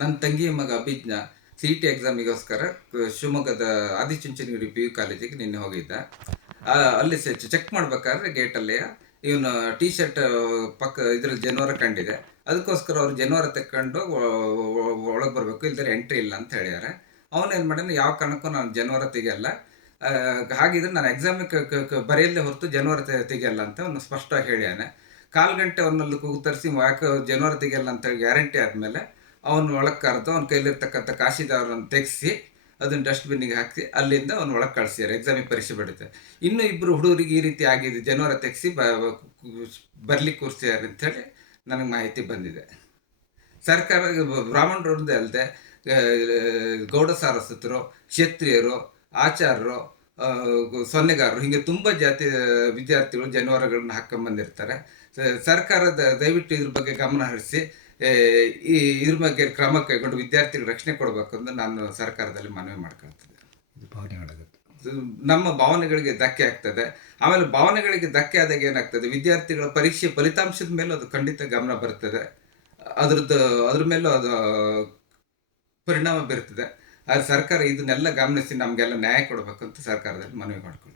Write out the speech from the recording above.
ನನ್ನ ತಂಗಿಯ ಮಗ ಅಭಿಜ್ಞ ಸಿ ಟಿ ಎಕ್ಸಾಮಿಗೋಸ್ಕರ ಶಿವಮೊಗ್ಗದ ಆದಿಚುಂಚನಗಿರಿ ಪಿ ಯು ಕಾಲೇಜಿಗೆ ನಿನ್ನೆ ಹೋಗಿದ್ದ. ಅಲ್ಲಿ ಚೆಕ್ ಮಾಡ್ಬೇಕಾದ್ರೆ ಗೇಟಲ್ಲಿ ಇವನು ಟೀ ಶರ್ಟ್ ಪಕ್ಕ ಇದ್ರಲ್ಲಿ ಜನವರ ಕಂಡಿದೆ. ಅದಕ್ಕೋಸ್ಕರ ಅವ್ರು ಜನವರ ತಕ್ಕೊಂಡು ಒಳಗೆ ಬರಬೇಕು ಇಲ್ದರೆ ಎಂಟ್ರಿ ಇಲ್ಲ ಅಂತ ಹೇಳಿದ್ದಾರೆ ಅವನೇನು ಮಾಡ್ಯಾನ, ಯಾವ ಕಾರಣಕ್ಕೂ ನಾನು ಜನವರ ತೆಗಿಯಲ್ಲ. ಹಾಗಿದ್ರೆ ನಾನು ಎಕ್ಸಾಮಿಗೆ ಬರೆಯಲ್ಲೇ ಹೊರತು ಜನವರ ತೆಗಿಯಲ್ಲ ಅಂತ ಅವನು ಸ್ಪಷ್ಟವಾಗಿ ಹೇಳ್ಯಾನೆ. ಕಾಲು ಗಂಟೆ ಅವನಲ್ಲಿ ಉತ್ತರಿಸಿ ಯಾಕೆ ಜನವರ ತೆಗಿಯಲ್ಲ ಅಂತ ಗ್ಯಾರಂಟಿ ಆದಮೇಲೆ ಅವನು ಒಳಗೆ ಕರೆದು ಅವನ ಕೈಲಿರ್ತಕ್ಕಂಥ ಕಾಶಿದಾರನ್ನು ತೆಗೆಸಿ ಅದನ್ನು ಡಸ್ಟ್ಬಿನ್ನಿಗೆ ಹಾಕಿ ಅಲ್ಲಿಂದ ಅವ್ನು ಒಳಗೆ ಕಳಿಸ್ಯಾರೆ ಎಕ್ಸಾಮಿಗೆ ಪರೀಕ್ಷೆ ಬಿಡುತ್ತೆ ಇನ್ನೂ ಇಬ್ಬರು ಹುಡುಗರಿಗೆ ಈ ರೀತಿ ಆಗಿದೆ, ಜನವರ ತೆಗೆಸಿ ಬ ಬರ್ಲಿಕ್ಕೆ ಕೂರಿಸ್ಯಾರ ಅಂಥೇಳಿ ನನಗೆ ಮಾಹಿತಿ ಬಂದಿದೆ. ಸರ್ಕಾರ ಬ್ರಾಹ್ಮಣರದ್ದೇ ಅಲ್ಲದೆ ಗೌಡ ಸಾರಸ್ವತರು, ಕ್ಷತ್ರಿಯರು, ಆಚಾರ್ಯರು ಸೊನ್ನೆಗಾರರು, ಹೀಗೆ ತುಂಬ ಜಾತಿ, ವಿದ್ಯಾರ್ಥಿಗಳು ಜನವರಗಳನ್ನ ಹಾಕ್ಕೊಂಬಂದಿರ್ತಾರೆ ಸರ್ಕಾರದ ದಯವಿಟ್ಟು ಇದ್ರ ಬಗ್ಗೆ ಗಮನ ಹರಿಸಿ ಈ ಇದ್ರ ಬಗ್ಗೆ ಕ್ರಮ ಕೈಗೊಂಡು ವಿದ್ಯಾರ್ಥಿಗಳಿಗೆ ರಕ್ಷಣೆ ಕೊಡಬೇಕು ಅಂತ ನಾನು ಸರ್ಕಾರದಲ್ಲಿ ಮನವಿ ಮಾಡ್ಕೊಳ್ತಿದ್ದೆ. ನಮ್ಮ ಭಾವನೆಗಳಿಗೆ ಧಕ್ಕೆ ಆಗ್ತದೆ. ಆಮೇಲೆ ಭಾವನೆಗಳಿಗೆ ಧಕ್ಕೆ ಆದಾಗ ಏನಾಗ್ತದೆ? ವಿದ್ಯಾರ್ಥಿಗಳ ಪರೀಕ್ಷೆ ಫಲಿತಾಂಶದ ಮೇಲೆ ಅದು ಖಂಡಿತ ಗಮನ ಬರ್ತದೆ. ಅದ್ರದ್ದು ಅದ್ರ ಮೇಲೂ ಅದು ಪರಿಣಾಮ ಬೀರ್ತದೆ. ಆದರೆ ಸರ್ಕಾರ ಇದನ್ನೆಲ್ಲ ಗಮನಿಸಿ ನಮಗೆಲ್ಲ ನ್ಯಾಯ ಕೊಡಬೇಕಂತ ಸರ್ಕಾರದಲ್ಲಿ ಮನವಿ ಮಾಡ್ಕೊಳ್ಳಿ